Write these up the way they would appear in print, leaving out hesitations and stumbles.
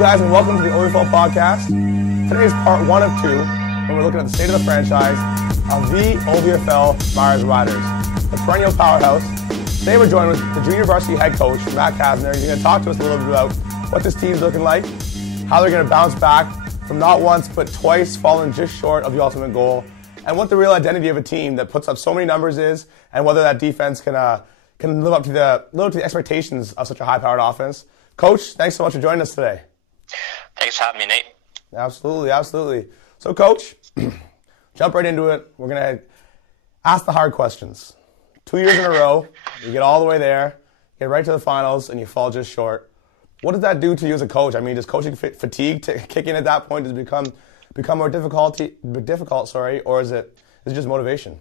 guys, and welcome to the OVFL podcast. Today is part 1 of 2, when we're looking at the state of the franchise of the OVFL Myers Riders, the perennial powerhouse. Today we're joined with the junior varsity head coach, Matt Kassner. He's going to talk to us a little bit about what this team's looking like, how they're going to bounce back from not once but twice falling just short of the ultimate goal, and what the real identity of a team that puts up so many numbers is, and whether that defense can live up to the expectations of such a high-powered offense. Coach, thanks so much for joining us today. Thanks for having me, Nate. Absolutely. So, Coach, jump right into it. We're going to ask the hard questions. 2 years in a row, you get all the way there, get right to the finals, and you fall just short. What does that do to you as a coach? I mean, does coaching fatigue kick in at that point? Does it become more difficult, or is it just motivation?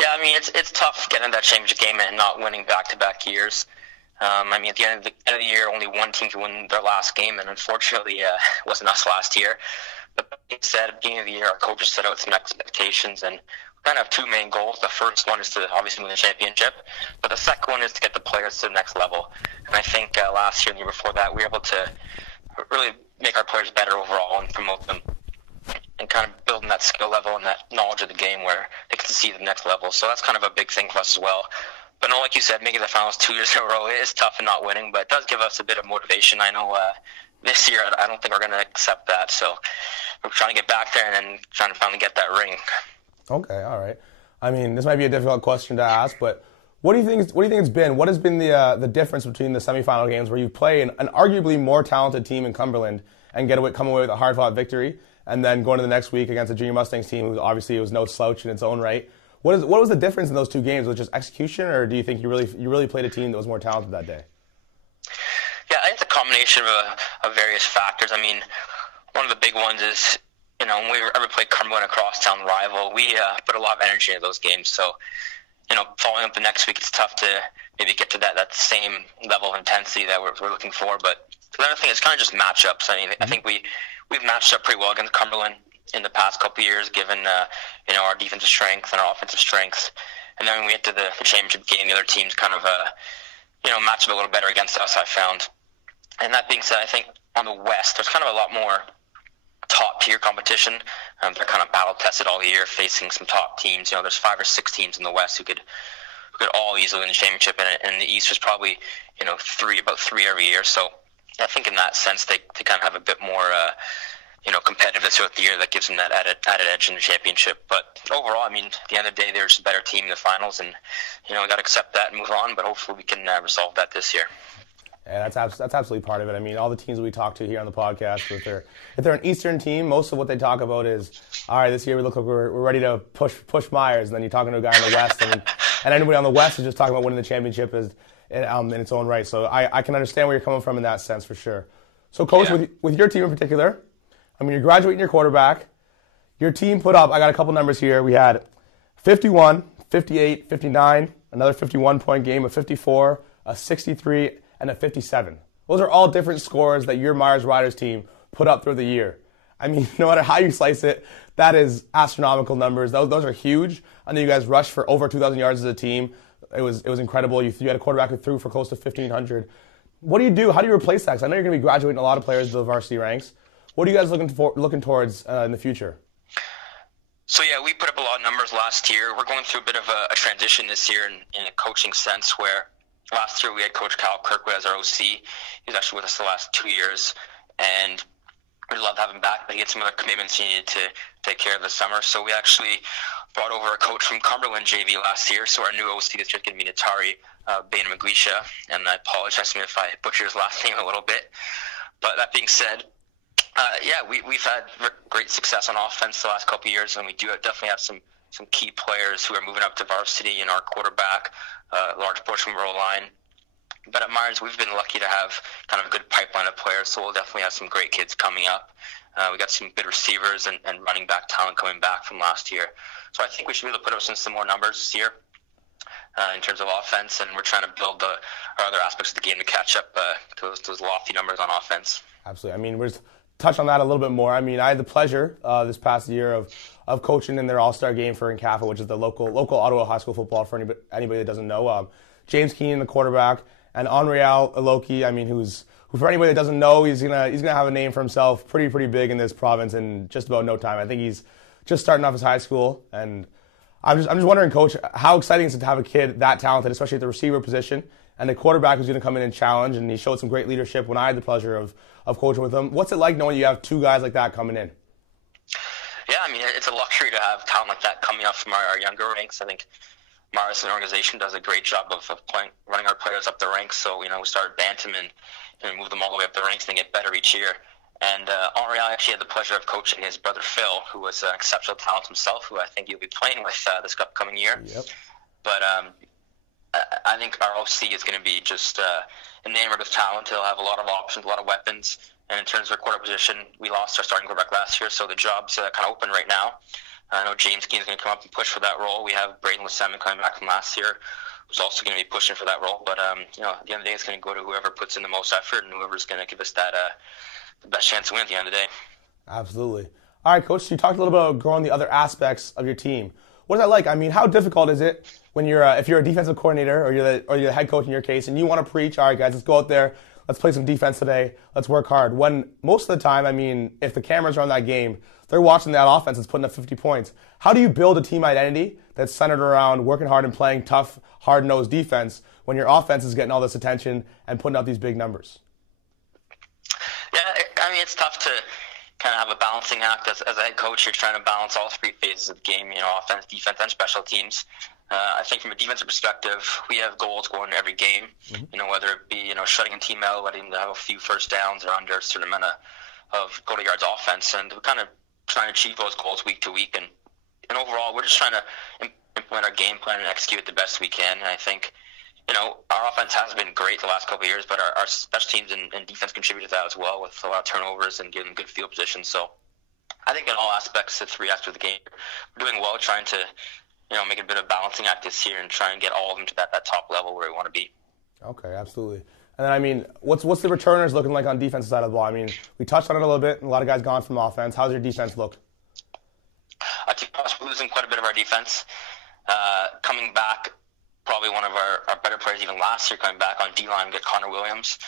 Yeah, I mean, it's tough getting that championship game and not winning back-to-back years. I mean, at the end of the year, only one team can win their last game, and unfortunately, it wasn't us last year. But that being said, at the beginning of the year, our coaches set out some expectations, and we kind of have two main goals. The first one is to obviously win the championship, but the second one is to get the players to the next level. And I think last year and the year before that, we were able to really make our players better overall and promote them, and kind of building that skill level and that knowledge of the game where they can see the next level. So that's kind of a big thing for us as well. But no, like you said, making the finals 2 years in a row is tough and not winning, but it does give us a bit of motivation. I know this year I don't think we're going to accept that, so we're trying to get back there and then trying to finally get that ring. Okay, all right. I mean, this might be a difficult question to ask, but what do you think it's been? What has been the difference between the semifinal games where you play an arguably more talented team in Cumberland and come away with a hard-fought victory, and then going to the next week against a Junior Mustangs team who obviously was no slouch in its own right? What was the difference in those two games? Was it just execution, or do you think you really played a team that was more talented that day? Yeah, I think it's a combination of various factors. I mean, one of the big ones is, when we ever played Cumberland, a crosstown rival, we put a lot of energy into those games. So, following up the next week, it's tough to maybe get to that same level of intensity that we're looking for. But the other thing is kind of just matchups. I mean, I think we've matched up pretty well against Cumberland in the past couple of years, given our defensive strength and our offensive strengths. And then when we get to the championship game, the other teams kind of match up a little better against us, I found. And that being said, I think on the West, there's kind of a lot more top-tier competition. They're kind of battle-tested all year, facing some top teams. There's 5 or 6 teams in the West who could all easily win the championship, and in the East there's probably about three every year. So I think in that sense they kind of have a bit more competitiveness throughout the year that gives them that added edge in the championship. But overall, I mean, at the end of the day, there's a better team in the finals, and we got to accept that and move on. But hopefully we can resolve that this year. Yeah, that's absolutely part of it. I mean, all the teams we talk to here on the podcast, if they're an Eastern team, most of what they talk about is, all right, this year we look like we're ready to push Myers. And then you're talking to a guy in the West, and anybody on the West is just talking about winning the championship in its own right. So I can understand where you're coming from in that sense for sure. So, Coach, with your team in particular, I mean, you're graduating your quarterback. Your team put up, I got a couple numbers here. We had 51, 58, 59, another 51-point game, a 54, a 63, and a 57. Those are all different scores that your Myers Riders team put up through the year. I mean, no matter how you slice it, that is astronomical numbers. Those are huge. I know you guys rushed for over 2,000 yards as a team. It was incredible. You had a quarterback who threw for close to 1,500. What do you do? How do you replace that? Because I know you're going to be graduating a lot of players to the varsity ranks. What are you guys looking towards in the future? So, yeah, we put up a lot of numbers last year. We're going through a bit of a transition this year in a coaching sense, where last year we had Coach Kyle Kirkwood as our OC. He was actually with us the last 2 years, and we'd love to have him back, but he had some other commitments he needed to take care of this summer. So we actually brought over a coach from Cumberland JV last year. So our new OC is going to be Natari Bain-Maglisha, and I apologize if I butcher his last name a little bit. But that being said, we've had great success on offense the last couple of years, and we definitely have some key players who are moving up to varsity in our quarterback, large portion of our line. But at Myers, we've been lucky to have kind of a good pipeline of players, so we'll definitely have some great kids coming up. We got some good receivers and running back talent coming back from last year. So I think we should be able to put up some more numbers this year in terms of offense, and we're trying to build our other aspects of the game to catch up to those lofty numbers on offense. Absolutely. I mean, we're just touch on that a little bit more. I mean, I had the pleasure this past year of coaching in their All-Star game for Incafa, which is the local Ottawa high school football for anybody that doesn't know. James Keenan, the quarterback, and Onreal Aloki, I mean, who's for anybody that doesn't know, he's gonna have a name for himself pretty big in this province in just about no time. I think he's just starting off his high school, and I'm just wondering, Coach, how exciting is it to have a kid that talented, especially at the receiver position, and the quarterback who's going to come in and challenge, and he showed some great leadership when I had the pleasure of coaching with him. What's it like knowing you have two guys like that coming in? Yeah, I mean, it's a luxury to have talent like that coming up from our younger ranks. I think Myers as an organization does a great job of running our players up the ranks. So, we started bantam and moved them all the way up the ranks and they get better each year. And Henri actually had the pleasure of coaching his brother Phil, who was an exceptional talent himself, who I think you'll be playing with this upcoming year. Yep. But I think our OC is going to be just enamored with talent. He'll have a lot of options, a lot of weapons. And in terms of our quarterback position, we lost our starting quarterback last year, so the job's kind of open right now. I know James Keen's going to come up and push for that role. We have Braden LeSemon coming back from last year, who's also going to be pushing for that role. But at the end of the day, it's going to go to whoever puts in the most effort and whoever's going to give us that the best chance to win at the end of the day. Absolutely. All right, Coach, you talked a little bit about growing the other aspects of your team. What is that like? I mean, how difficult is it when you're if you're a defensive coordinator or you're the head coach in your case, and you want to preach, all right, guys, let's go out there, let's play some defense today, let's work hard. When most of the time, I mean, if the cameras are on that game, they're watching that offense that's putting up 50 points. How do you build a team identity that's centered around working hard and playing tough, hard-nosed defense when your offense is getting all this attention and putting up these big numbers? Yeah, I mean, it's tough to kind of have a balancing act. As a head coach, you're trying to balance all three phases of the game, offense, defense, and special teams. I think from a defensive perspective, we have goals going every game, whether it be, shutting a team out, letting them have a few first downs or under a certain amount of goal yards offense. And we're kind of trying to achieve those goals week to week. And overall, we're just trying to implement our game plan and execute it the best we can. And I think, our offense has been great the last couple of years, but our special teams and defense contributed to that as well with a lot of turnovers and giving good field position. So I think in all aspects, the three aspects of the game, we're doing well, trying to make a bit of a balancing act this year and try and get all of them to that top level where we want to be. Okay, absolutely. And then, I mean, what's the returners looking like on defensive side of the ball? I mean, we touched on it a little bit, and a lot of guys gone from offense. How's your defense look? I think we're losing quite a bit of our defense. Coming back, probably one of our better players even last year coming back on D-line, we got Connor Williams.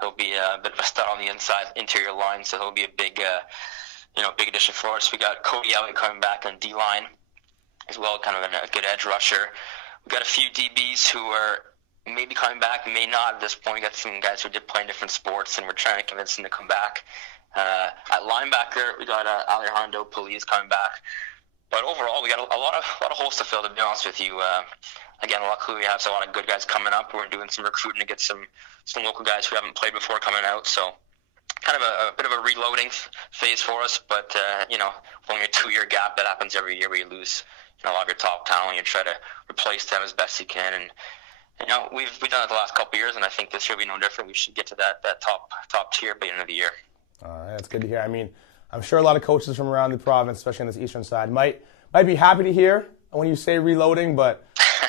He'll be a bit of a stud on the interior line, so he'll be a big addition for us. We got Cody Elliott coming back on D-line as well, kind of a good edge rusher. We got a few DBs who are maybe coming back, may not at this point. We got some guys who did play in different sports, and we're trying to convince them to come back. At linebacker, we got Alejandro Poliz coming back. But overall, we got a lot of holes to fill, to be honest with you. Again, luckily we have a lot of good guys coming up. We're doing some recruiting to get some local guys who haven't played before coming out. So kind of a bit of a reloading phase for us. But, only a 2-year gap that happens every year where you lose a lot of your top talent. You try to replace them as best you can. And, we've done it the last couple of years, and I think this year will be no different. We should get to that top tier by the end of the year. All right, that's good to hear. I mean, I'm sure a lot of coaches from around the province, especially on this eastern side, might be happy to hear when you say reloading, but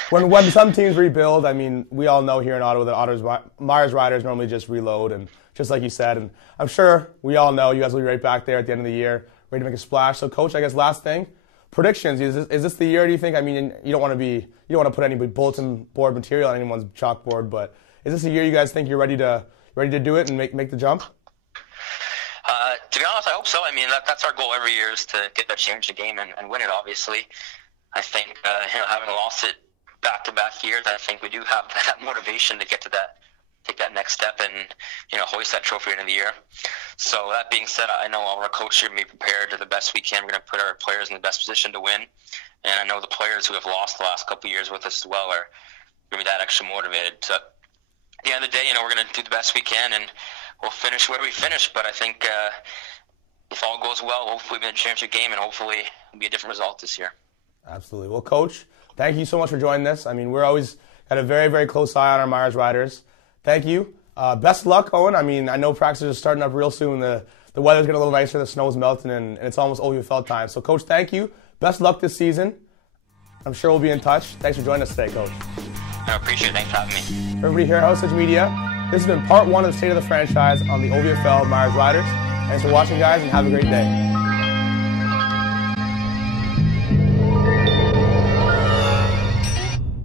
when some teams rebuild, I mean, we all know here in Ottawa that Ottawa Myers Riders normally just reload, and just like you said, and I'm sure we all know you guys will be right back there at the end of the year, ready to make a splash. So, Coach, I guess last thing, predictions. Is this the year, do you think? I mean, you don't want to put any bulletin board material on anyone's chalkboard, but is this a year you guys think you're ready to do it and make the jump? To be honest, I hope so. I mean, that's our goal every year is to get that change the game and win it, obviously. I think, having lost it back-to-back years, I think we do have that motivation to get to take that next step and, hoist that trophy at the end of the year. So that being said, I know our coach here will be prepared to the best we can. We're going to put our players in the best position to win. And I know the players who have lost the last couple of years with us as well are going to be that extra motivated. So at the end of the day, we're going to do the best we can, and we'll finish where we finish. But I think if all goes well, hopefully we'll be in a championship game, and hopefully it'll be a different result this year. Absolutely. Well, Coach, thank you so much for joining us. I mean, we're always got a very, very close eye on our Myers Riders. Thank you. Best of luck, Owen. I mean, I know practices are starting up real soon. The weather's getting a little nicer, the snow's melting, and it's almost OVFL time. So, Coach, thank you. Best of luck this season. I'm sure we'll be in touch. Thanks for joining us today, Coach. I appreciate it. Thanks for having me. Everybody here at House Media, this has been part 1 of the State of the Franchise on the OVFL Myers Riders. Thanks for watching, guys, and have a great day.